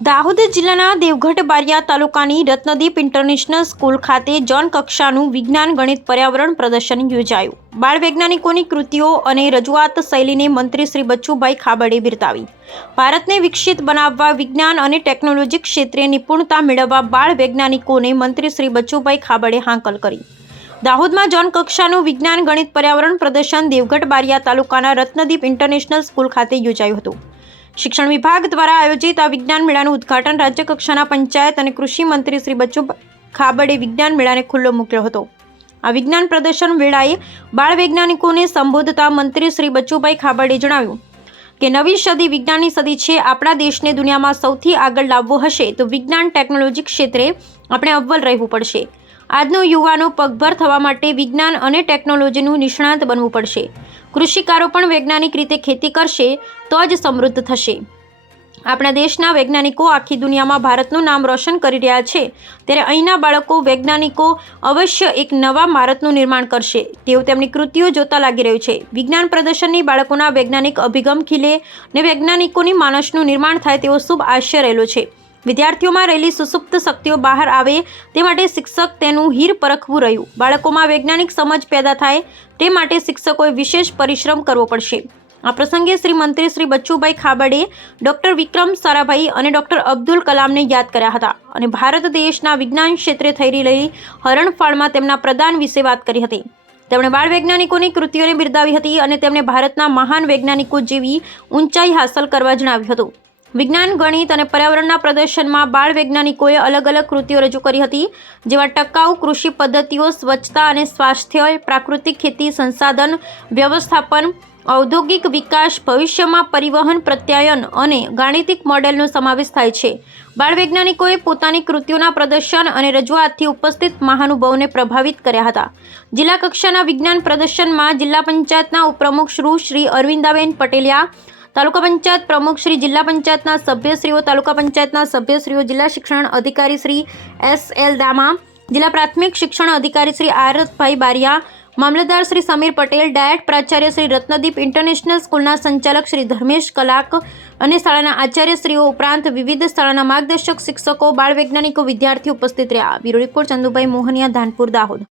દાહોદ જિલ્લાના દેવગઢ બારિયા તાલુકાની Ratnadeep international school ખાતે જોન કક્ષાનું વિજ્ઞાન ગણિત પર્યાવરણ પ્રદર્શન યોજાયું। બાળ વૈજ્ઞાનિકોની કૃતિઓ અને રજૂઆત શૈલીને મંત્રી શ્રી બચુભાઈ ખાબડે બિરદાવી। ભારતને વિકસિત બનાવવા વિજ્ઞાન અને ટેકનોલોજી ક્ષેત્રે નિપુણતા મેળવવા બાળ વૈજ્ઞાનિકોને મંત્રી શ્રી બચુભાઈ ખાબડે હાંકલ કરી। દાહોદમાં જોન કક્ષાનું વિજ્ઞાન ગણિત પર્યાવરણ પ્રદર્શન દેવગઢ બારિયા તાલુકાના રત્નદીપ ઇન્ટરનેશનલ સ્કૂલ ખાતે યોજાયું હતું। શિક્ષણ વિભાગ દ્વારા આયોજિત આ વિજ્ઞાન મેળાનું ઉદ્ઘાટન રાજ્ય કક્ષાના પંચાયત અને કૃષિ મંત્રી શ્રી બચુભાઈ ખાબડે વિજ્ઞાન મેળાને ખુલ્લો મૂક્યો હતો। આ વિજ્ઞાન પ્રદર્શન વેળાએ બાળ વૈજ્ઞાનિકોને સંબોધતા મંત્રી શ્રી બચુભાઈ ખાબડે જણાવ્યું કે નવી સદી વિજ્ઞાનની સદી છે। આપણા દેશને દુનિયામાં સૌથી આગળ લાવવો હશે તો વિજ્ઞાન ટેકનોલોજી ક્ષેત્રે આપણે અવ્વલ રહેવું પડશે। આજનો યુવાનો પગભર થવા માટે વિજ્ઞાન અને ટેકનોલોજીનું નિષ્ણાત બનવું પડશે। કૃષિકારો પણ વૈજ્ઞાનિક રીતે ખેતી કરશે તો જ સમૃદ્ધ થશે। આપણા દેશના વૈજ્ઞાનિકો આખી દુનિયામાં ભારતનું નામ રોશન કરી રહ્યા છે, ત્યારે અહીંના બાળકો વૈજ્ઞાનિકો અવશ્ય એક નવા ભારતનું નિર્માણ કરશે તેવું તેમની કૃતિઓ જોતા લાગી રહ્યું છે। વિજ્ઞાન પ્રદર્શનની બાળકોના વૈજ્ઞાનિક અભિગમ ખીલે અને વૈજ્ઞાનિકોની માનસનું નિર્માણ થાય તેવો શુભ આશય રહેલો છે। વિદ્યાર્થીઓમાં રહેલી સુસુપ્ત શક્તિઓ બહાર આવે તે માટે શિક્ષક તેનું હીર પરખવું રહ્યું। બાળકોમાં વૈજ્ઞાનિક સમજ પેદા થાય તે માટે શિક્ષકોએ વિશેષ પરિશ્રમ કરવો પડશે। આ પ્રસંગે શ્રી મંત્રી શ્રી બચુભાઈ ખાબડે ડૉક્ટર વિક્રમ સારાભાઈ અને ડૉક્ટર અબ્દુલ કલામને યાદ કર્યા હતા અને ભારત દેશના વિજ્ઞાન ક્ષેત્રે થઈ રહેલી હરણફાળમાં તેમના પ્રદાન વિશે વાત કરી હતી। તેમણે બાળ વૈજ્ઞાનિકોની કૃતિઓને બિરદાવી હતી અને તેમણે ભારતના મહાન વૈજ્ઞાનિકો જેવી ઊંચાઈ હાંસલ કરવા જણાવ્યું હતું। વિજ્ઞાન ગણિત અને પર્યાવરણના પ્રદર્શનમાં બાળ વૈજ્ઞાનિકોએ અલગ અલગ કૃતિઓ રજૂ કરી હતી, જેવા ટકાઉ કૃષિ પદ્ધતિઓ, સ્વચ્છતા અને સ્વાસ્થ્ય, પ્રાકૃતિક ખેતી, સંસાધન વ્યવસ્થાપન, ઔદ્યોગિક વિકાસ, ભવિષ્યમાં પરિવહન, પ્રત્યાયન અને ગાણિતિક મોડેલનો સમાવેશ થાય છે। બાળ વૈજ્ઞાનિકોએ પોતાની કૃતિઓના પ્રદર્શન અને રજૂઆતથી ઉપસ્થિત મહાનુભાવોને પ્રભાવિત કર્યા હતા। જિલ્લા કક્ષાના વિજ્ઞાન પ્રદર્શનમાં જિલ્લા પંચાયતના ઉપપ્રમુખ શ્રી અરવિંદાબેન પટેલિયા, તાલુકા પંચાયત પ્રમુખ શ્રી, જિલ્લા પંચાયતના સભ્યશ્રીઓ, તાલુકા પંચાયતના સભ્યશ્રીઓ, જિલ્લા શિક્ષણ અધિકારી શ્રી S.L. દામા, જિલ્લા પ્રાથમિક શિક્ષણ અધિકારી શ્રી આરતભાઈ બારિયા, મામલતદાર શ્રી સમીર પટેલ, ડાયટ પ્રાચાર્ય શ્રી રત્નદીપ ઇન્ટરનેશનલ સ્કૂલના સંચાલક શ્રી ધર્મેશ કલાક અને શાળાના આચાર્યશ્રીઓ ઉપરાંત વિવિધ શાળાના માર્ગદર્શક શિક્ષકો, બાળ વૈજ્ઞાનિકો, વિદ્યાર્થીઓ ઉપસ્થિત રહ્યા। Bureau report Chandubhai Mohaniya, Dhanpur, Dahod.